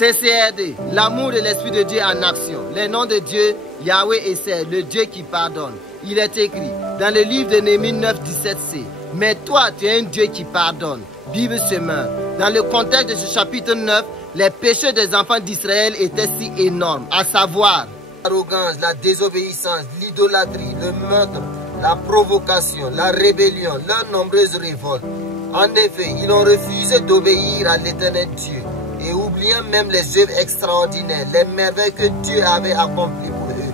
CCRD, l'amour de l'Esprit de Dieu en action. Les noms de Dieu, Yahweh Esser, le Dieu qui pardonne. Il est écrit dans le livre de Néhémie 9, 17c. Mais toi, tu es un Dieu qui pardonne. Bible semeur. Dans le contexte de ce chapitre 9, les péchés des enfants d'Israël étaient si énormes, à savoir l'arrogance, la désobéissance, l'idolâtrie, le meurtre, la provocation, la rébellion, leurs nombreuses révoltes. En effet, ils ont refusé d'obéir à l'Éternel Dieu et oubliant même les œuvres extraordinaires, les merveilles que Dieu avait accomplies pour eux.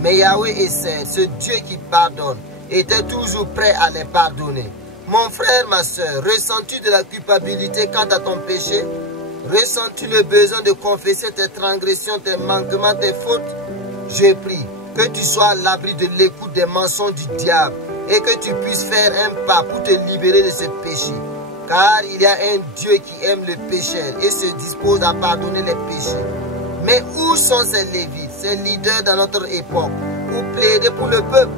Mais Yahweh Esser, ce Dieu qui pardonne, était toujours prêt à les pardonner. Mon frère, ma soeur, ressens-tu de la culpabilité quant à ton péché? Ressens-tu le besoin de confesser tes transgressions, tes manquements, tes fautes? Je prie que tu sois à l'abri de l'écoute des mensonges du diable et que tu puisses faire un pas pour te libérer de ce péché. Car il y a un Dieu qui aime le pécheur et se dispose à pardonner les péchés. Mais où sont ces lévites, ces leaders dans notre époque, pour plaider pour le peuple?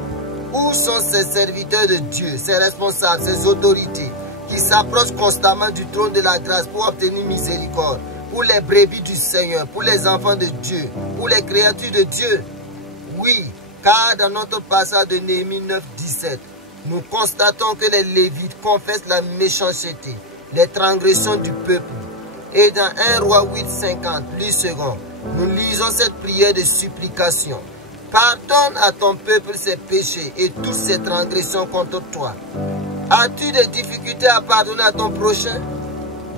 Où sont ces serviteurs de Dieu, ces responsables, ces autorités qui s'approchent constamment du trône de la grâce pour obtenir miséricorde, pour les brebis du Seigneur, pour les enfants de Dieu, pour les créatures de Dieu? Oui, car dans notre passage de Néhémie 9, 17, nous constatons que les Lévites confessent la méchanceté, les transgressions du peuple. Et dans 1 Roi 8, 50, plus second, nous lisons cette prière de supplication. Pardonne à ton peuple ses péchés et toutes ses transgressions contre toi. As-tu des difficultés à pardonner à ton prochain?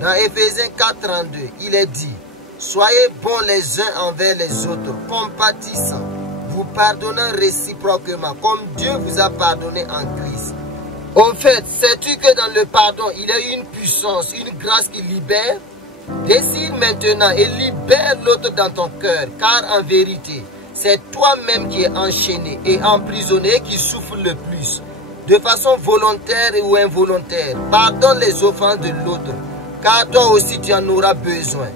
Dans Éphésiens 4, 32, il est dit, soyez bons les uns envers les autres, compatissants, vous pardonnant réciproquement, comme Dieu vous a pardonné en Christ. Au fait, sais-tu que dans le pardon, il y a une puissance, une grâce qui libère? Décide maintenant et libère l'autre dans ton cœur, car en vérité, c'est toi-même qui es enchaîné et emprisonné qui souffre le plus. De façon volontaire ou involontaire, pardonne les offenses de l'autre, car toi aussi tu en auras besoin.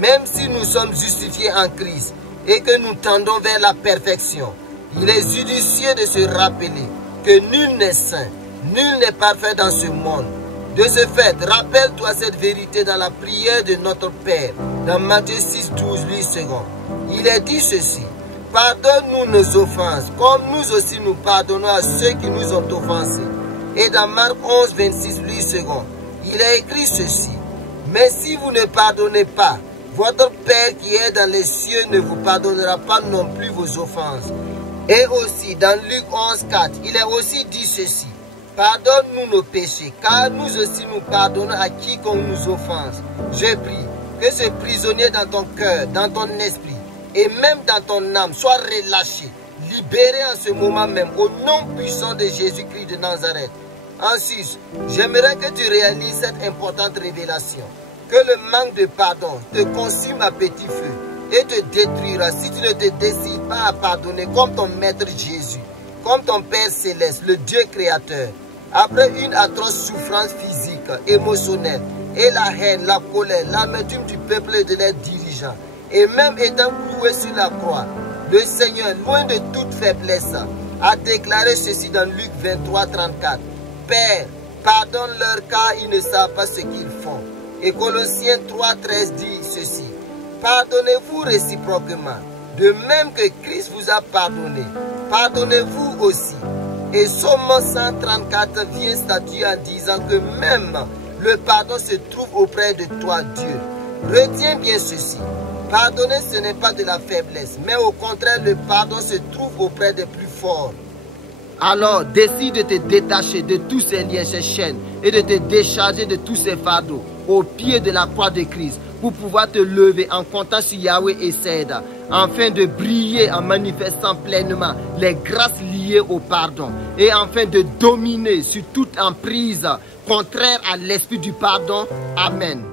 Même si nous sommes justifiés en Christ et que nous tendons vers la perfection, il est judicieux de se rappeler que nul n'est saint, nul n'est parfait dans ce monde. De ce fait, rappelle-toi cette vérité dans la prière de notre Père, dans Matthieu 6, 12, 8 secondes. Il est dit ceci, pardonne-nous nos offenses, comme nous aussi nous pardonnons à ceux qui nous ont offensés. Et dans Marc 11, 26, 8 secondes, il est écrit ceci, mais si vous ne pardonnez pas, votre Père qui est dans les cieux ne vous pardonnera pas non plus vos offenses. Et aussi, dans Luc 11, 4, il est aussi dit ceci, pardonne-nous nos péchés, car nous aussi nous pardonnons à quiconque nous offense. Je prie que ce prisonnier dans ton cœur, dans ton esprit, et même dans ton âme, soit relâché, libéré en ce moment même, au nom puissant de Jésus-Christ de Nazareth. Ensuite, j'aimerais que tu réalises cette importante révélation, que le manque de pardon te consume à petit feu et te détruira si tu ne te décides pas à pardonner comme ton Maître Jésus, comme ton Père Céleste, le Dieu créateur. Après une atroce souffrance physique, émotionnelle, et la haine, la colère, l'amertume du peuple et de leurs dirigeants, et même étant cloué sur la croix, le Seigneur, loin de toute faiblesse, a déclaré ceci dans Luc 23, 34. Père, pardonne-leur car ils ne savent pas ce qu'ils font. Et Colossiens 3, 13 dit ceci. Pardonnez-vous réciproquement, de même que Christ vous a pardonné. Pardonnez-vous aussi. Et Somme 134 vient statuer en disant que même le pardon se trouve auprès de toi, Dieu. Retiens bien ceci. Pardonner, ce n'est pas de la faiblesse, mais au contraire, le pardon se trouve auprès des plus forts. Alors, décide de te détacher de tous ces liens, ces chaînes, et de te décharger de tous ces fardeaux au pied de la croix de Christ pour pouvoir te lever en comptant sur Yahweh Esser, afin de briller en manifestant pleinement les grâces liées au pardon et afin de dominer sur toute emprise contraire à l'esprit du pardon. Amen.